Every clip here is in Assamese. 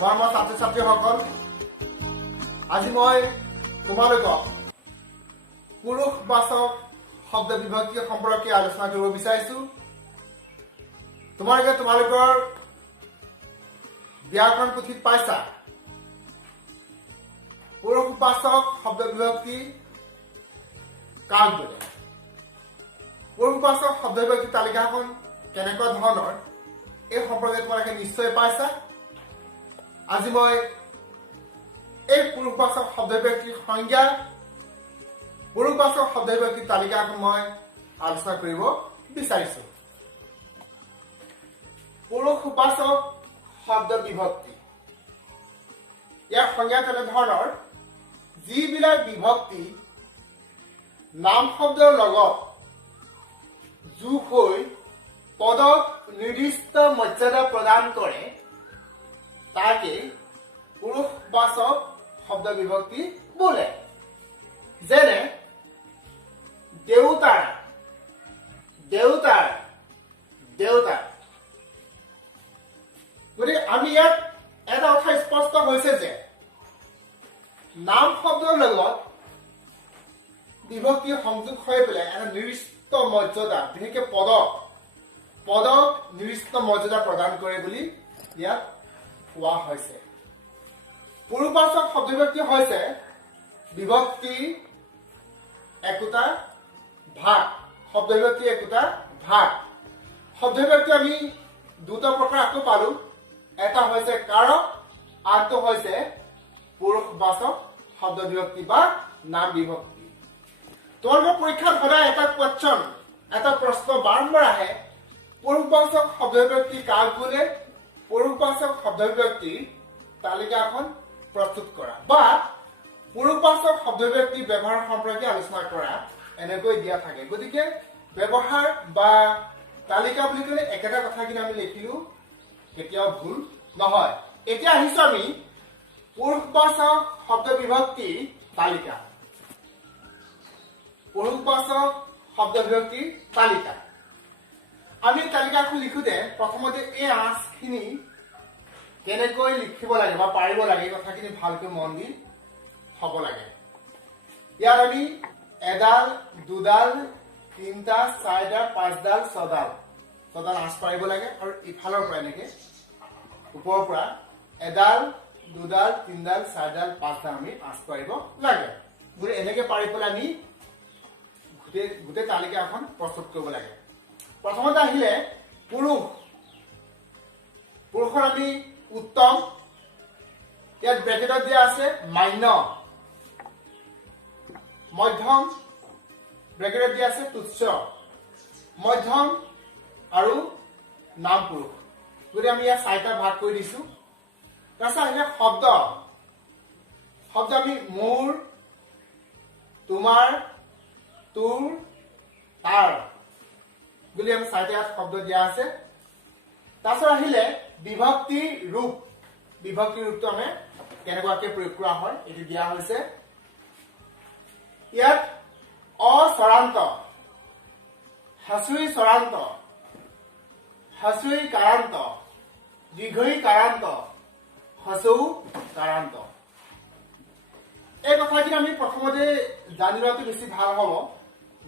মৰমৰ ছাত্ৰ ছাত্ৰীসকল, আজি মই তোমালোকক পুৰুষবাচক শব্দ বিভক্তি সম্পৰ্কে আলোচনা কৰিব বিচাৰিছো। তোমালোকৰ ব্যাকৰণ পুথিত পাইছা পুৰুষবাচক শব্দ বিভক্তি কাক বোলে। পুৰুষবাচক শব্দ বিভক্তি তালিকাখন কেনেকুৱা ধৰণৰ এই সম্পৰ্কে তোমালোকে নিশ্চয় পাইছা। আজি মই এই পুৰুষবাচক শব্দ বিভক্তিৰ সংজ্ঞা পুৰুষবাচক শব্দ বিভক্তিৰ তালিকাখন মই আলোচনা কৰিব বিচাৰিছো। পুৰুষবাচক শব্দ বিভক্তি ইয়াৰ সংজ্ঞা কেনেধৰণৰ, যিবিলাক বিভক্তি নাম শব্দৰ লগত যোগ হৈ পদক নিৰ্দিষ্ট মৰ্যাদা প্ৰদান কৰে তাকে পুৰুষবাচক শব্দ বিভক্তি বোলে। যেনে দেউতাৰ, দেউতাৰ, দেউতাৰ। গতিকে আমি ইয়াত এটা কথা স্পষ্ট হৈছে যে নাম শব্দৰ লগত বিভক্তি সংযোগ হৈ পেলাই এটা নিৰ্দিষ্ট মৰ্যাদা, বিশেষকৈ পদক নিৰ্দিষ্ট মৰ্যাদা প্ৰদান কৰে বুলি ইয়াত কোৱা হৈছে। পুৰুষবাচক শব্দ বিভক্তি হৈছে বিভক্তি একোটা ভাগ, শব্দ বিভক্তি একোটা ভাগ। শব্দ বিভক্তি আমি দুটা প্ৰকাৰ আকৌ পালো, এটা হৈছে কাৰক, আনটো হৈছে পুৰুষবাচক শব্দ বিভক্তি বা নাম বিভক্তি। তোমালোকৰ পৰীক্ষাত সদায় এটা প্ৰশ্ন বাৰম্বাৰ আহে, পুৰুষবাচক শব্দ বিভক্তি কাক বোলে, পুৰুষবাচক শব্দ বিভক্তিৰ তালিকাখন প্ৰস্তুত কৰা বা পুৰুষবাচক শব্দ বিভক্তি ব্যৱহাৰ সম্পৰ্কে আলোচনা কৰা এনেকৈ দিয়া থাকে। গতিকে ব্যৱহাৰ বা তালিকা বুলি ক'লে একেটা কথা কিন্তু আমি লিখিলো কেতিয়াও ভুল নহয়। এতিয়া আহিছো আমি পুৰুষবাচক শব্দ বিভক্তিৰ তালিকা। পুৰুষবাচক শব্দ বিভক্তিৰ তালিকা আমি তালিকাখন লিখোতে প্ৰথমতে এই আঁচখিনি কেনেকৈ লিখিব লাগে বা পাৰিব লাগে এই কথাখিনি ভালকৈ মন দি হ'ব লাগে। ইয়াত আমি এডাল, দুডাল, তিনিটা, চাৰিডাল, পাঁচডাল, ছডাল আঁচ পাৰিব লাগে। আৰু ইফালৰ পৰা এনেকে ওপৰৰ পৰা এডাল, দুডাল, তিনিডাল, চাৰিডাল, পাঁচডাল আমি আঁচ পাৰিব লাগে। গতিকে এনেকে পাৰি পেলাই আমি গোটেই তালিকা এখন প্ৰস্তুত কৰিব লাগে। প্ৰথমতে আহিলে পুৰুষৰ আমি উত্তম, ইয়াত ব্ৰেকেটত দিয়া আছে মান্য, মধ্যম ব্ৰেকেটত দিয়া আছে তুচ্ছ, মধ্যম আৰু নাম পুৰুষ। গতিকে আমি ইয়াত চাৰিটা ভাগ কৰি দিছো। তাৰপিছত আহিলে শব্দ আমি মোৰ, তোমাৰ, তোৰ, তাৰ বুলি আমি চাৰিটা শব্দ দিয়া আছে। তাৰপিছত আহিলে বিভক্তি ৰূপটো আমি কেনেকুৱাকে প্ৰয়োগ কৰা হয় এইটো দিয়া হৈছে। ইয়াত অচৰান্ত, হ্ৰস্বই চৰান্ত, হ্ৰস্বই কাৰান্ত, দীৰ্ঘই কাৰান্ত, হ্ৰস্বও কাৰান্ত। এই কথাখিনি আমি প্ৰথমতে জানি লোৱাটো বেছি ভাল হ'ব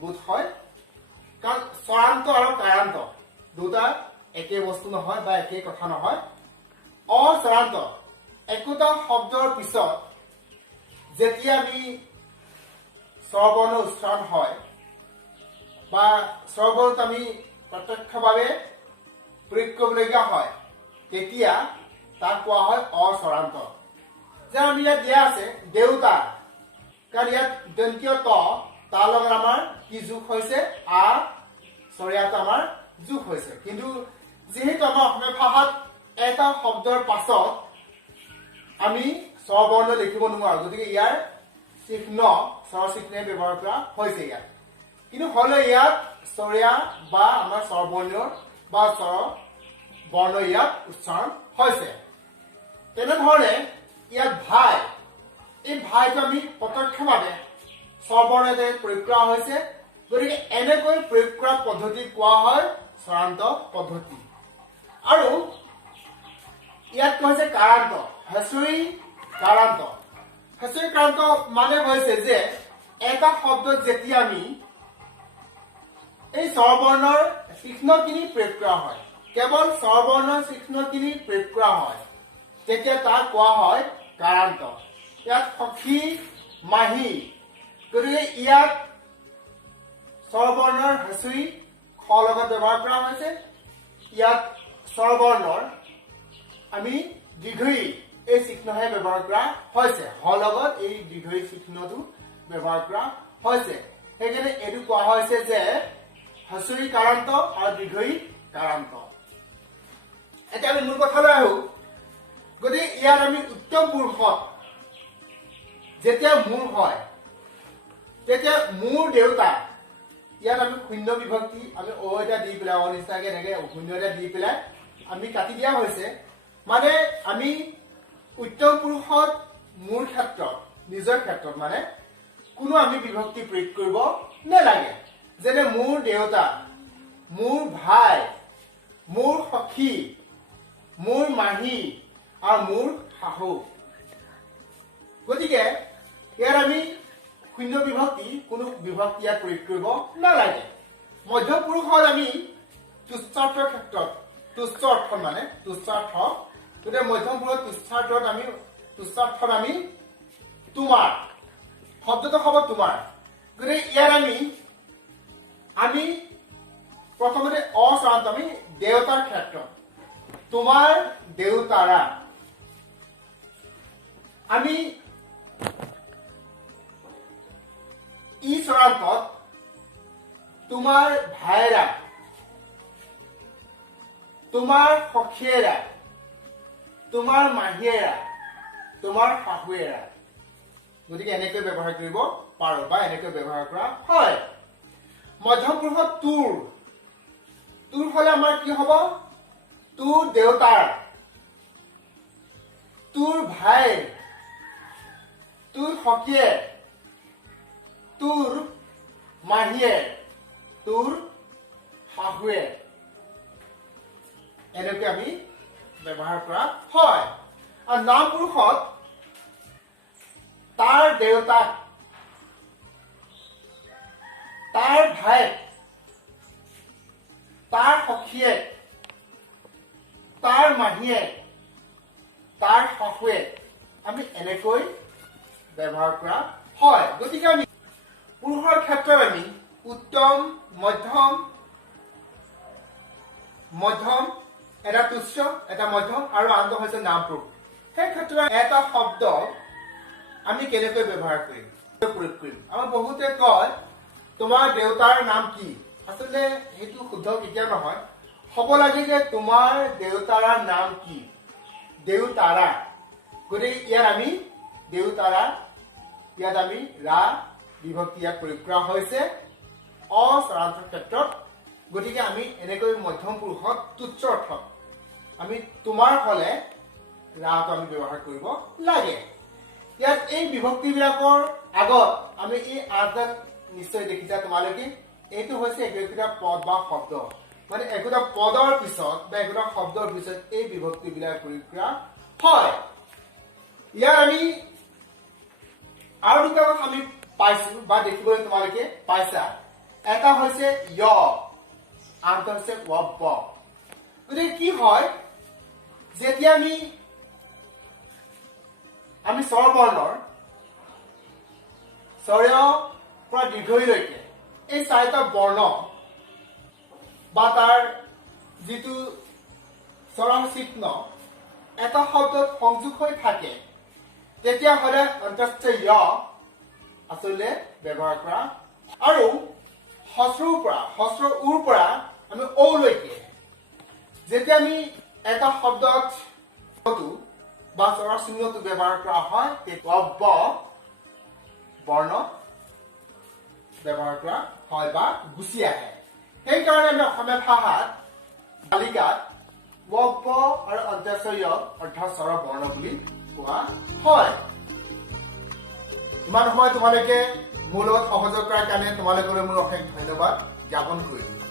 বোধ হয়, কাৰণ চৰান্ত আৰু কাৰান্ত দুটা একে বস্তু নহয় বা একে কথা নহয়। অচৰান্ত একোটা শব্দৰ পিছত যেতিয়া আমি স্বৰবৰ্ণ উচ্চাৰণ হয় বা স্বৰবৰ্ণত আমি প্ৰত্যক্ষভাৱে প্ৰয়োগ কৰিবলগীয়া হয় তেতিয়া তাক কোৱা হয় অচৰান্ত। যে আমি ইয়াত দিয়া আছে দেউতা, কাৰণ ইয়াত দন্তীয় তাৰ লগত আমাৰ কি যোগ হৈছে, চৰিয়াটো আমাৰ যোগ হৈছে। কিন্তু যিহেতু আমাৰ অসমীয়া ভাষাত এটা শব্দৰ পাছত আমি স্বৰবৰ্ণ লিখিব নোৱাৰো, গতিকে ইয়াৰ চিহ্ন স্বৰচিহ্ন ব্যৱহাৰ কৰা হৈছে ইয়াত। কিন্তু হ'লেও ইয়াত চৰিয়া বা আমাৰ স্বৰবৰ্ণ বা স্বৰবৰ্ণ ইয়াত উচ্চাৰণ হৈছে। তেনেধৰণে ইয়াত ভাই, এই ভাইটো আমি প্ৰত্যক্ষভাৱে স্বৰবৰ্ণতে প্ৰয়োগ কৰা হৈছে। গতিকে এনেকৈ প্ৰয়োগ কৰা পদ্ধতি কোৱা হয় চৰান্ত পদ্ধতি। আৰু ইয়াত কৈছে কাৰান্ত, হ্ৰস্বই কাৰান্ত হ্ৰস্বই কাৰান্ত মানে হৈছে যে এটা শব্দত যেতিয়া আমি এই স্বৰবৰ্ণৰ চিহ্নখিনি প্ৰয়োগ কৰা হয় কেৱল স্বৰবৰ্ণৰ চিহ্নখিনি প্ৰয়োগ কৰা হয় তেতিয়া তাক কোৱা হয় কাৰান্ত ইয়াত সখী মাহী গতিকে ইয়াত স্বৰবৰ্ণৰ হ্ৰস্বই খ লগত ব্যৱহাৰ কৰা হৈছে ইয়াত স্বৰবৰ্ণৰ আমি দীৰ্ঘই এই চিহ্নহে ব্যৱহাৰ কৰা হৈছে হ লগত এই দীৰ্ঘই চিহ্নটো ব্যৱহাৰ কৰা হৈছে সেইকাৰণে এইটো কোৱা হৈছে যে হ্ৰস্বই কাৰান্ত আৰু দীৰ্ঘই কাৰান্ত এতিয়া আমি মূল কথালৈ আহো গতিকে ইয়াত আমি উত্তম পুৰুষত যেতিয়া মোৰ হয় তেতিয়া মোৰ দেউতা ইয়াত আমি শূন্য বিভক্তি আমি অ এটা দি পেলাই অনিষ্টাকে এনেকে শূন্য এটা দি পেলাই আমি কাটি দিয়া হৈছে মানে আমি উত্তম পুৰুষত মোৰ ক্ষেত্ৰত নিজৰ ক্ষেত্ৰত মানে কোনো আমি বিভক্তি প্ৰয়োগ কৰিব নালাগে যেনে মোৰ দেউতা মোৰ ভাই মোৰ সখী মোৰ মাহী আৰু মোৰ শাহু গতিকে ইয়াত আমি শূন্য বিভক্তি কোনো বিভক্তি ইয়াত প্ৰয়োগ কৰিব নালাগে মধ্য পুৰুষত আমি তুচ্ছাৰ্থৰ ক্ষেত্ৰত তুচ্ছ অৰ্থ মানে তুচ্ছাৰ্থ গতিকে মধ্যম পুৰুষত তুচ্ছাৰ্থত আমি তোমাৰ শব্দটো হ'ব তোমাৰ গতিকে ইয়াত আমি প্ৰথমতে অস্বৰান্ত আমি দেউতাৰ ক্ষেত্ৰত তোমাৰ দেউতাৰা আমি ই স্বৰান্তত তোমাৰ ভাইৰা তোমাৰ সখীয়েৰা তোমাৰ মাহীয়েৰা তোমাৰ শাহুৱেৰা গতিকে এনেকৈ ব্যৱহাৰ কৰিব পাৰো বা এনেকৈ ব্যৱহাৰ কৰা হয় মধ্যম পুৰুষত তোৰ হলে আমাৰ কি হ'ব তোৰ দেউতাৰ তোৰ ভাই তোৰ সখীয়ে তোৰ মাহীয়ে তোৰ শাহুৱে এনেকৈ আমি ব্যৱহাৰ কৰা হয় আৰু নাম পুৰুষত তাৰ দেউতাক তাৰ ভাই তাৰ সখীয়ে তাৰ মাহীয়ে তাৰ শাহুৱে আমি এনেকৈ ব্যৱহাৰ কৰা হয় গতিকে আমি পুৰুষৰ ক্ষেত্ৰত আমি উত্তম মধ্যম এটা তুচ্ছ এটা মধ্যম আৰু আনটো হৈছে নাম পুৰুষ সেই ক্ষেত্ৰত এটা শব্দ আমি কেনেকৈ ব্যৱহাৰ কৰিম প্ৰয়োগ কৰিম আমাৰ বহুতে কয় তোমাৰ দেউতাৰ নাম কি আচলতে সেইটো শুদ্ধ কেতিয়াও নহয় হ'ব লাগে যে তোমাৰ দেউতাৰ নাম কি দেউতাৰা গতিকে ইয়াত আমি দেউতাৰা ইয়াত আমি ৰা বিভক্তি ইয়াত প্ৰয়োগ কৰা হৈছে অস্বৰান্তৰ ক্ষেত্ৰত গতিকে আমি এনেকৈ মধ্যম পুৰুষত তুচ্ছ অৰ্থত আমি তোমাৰ হলে ৰাটো আমি ব্যৱহাৰ কৰিব লাগে ইয়াত এই বিভক্তিবিলাকৰ আগত আমি এই আঠডাল নিশ্চয় দেখিছা তোমালোকে এইটো হৈছে একোটা পদ বা শব্দ মানে একোটা পদৰ পিছত বা একোটা শব্দৰ পিছত এই বিভক্তিবিলাক প্ৰয়োগ কৰা হয় ইয়াৰ আমি আৰু দুটা কথা আমি পাইছো বা দেখিবলৈ তোমালোকে পাইছা এটা হৈছে য় আনটো হৈছে ৱ গতিকে কি হয় যেতিয়া আমি স্বৰবৰ্ণৰ স্বৰীয় পৰা দীৰ্ঘলৈকে এই চাৰিটা বৰ্ণ বা তাৰ যিটো স্বৰৰ চিহ্ন এটা শব্দত সংযোগ হৈ থাকে তেতিয়াহ'লে অন্তস্থ য় আচলতে ব্যৱহাৰ কৰা আৰু হস্ৰৰ উৰ পৰা আমি ঔলৈকে যেতিয়া আমি এটা শব্দত বা স্বৰৰ চিহ্নটো ব্যৱহাৰ কৰা হয় তেতিয়া ব বৰ্ণ ব্যৱহাৰ কৰা হয় বা গুচি আহে সেইকাৰণে আমি অসমীয়া ভাষাত তালিকাত ৱ আৰু অন্তস্থ য় অৰ্থাৎ স্বৰৰ বৰ্ণ বুলি কোৱা হয় ইমান সময় তোমালোকে মোৰ লগত সহযোগ কৰাৰ কাৰণে তোমালোকলৈ মোৰ অশেষ ধন্যবাদ জ্ঞাপন কৰিলো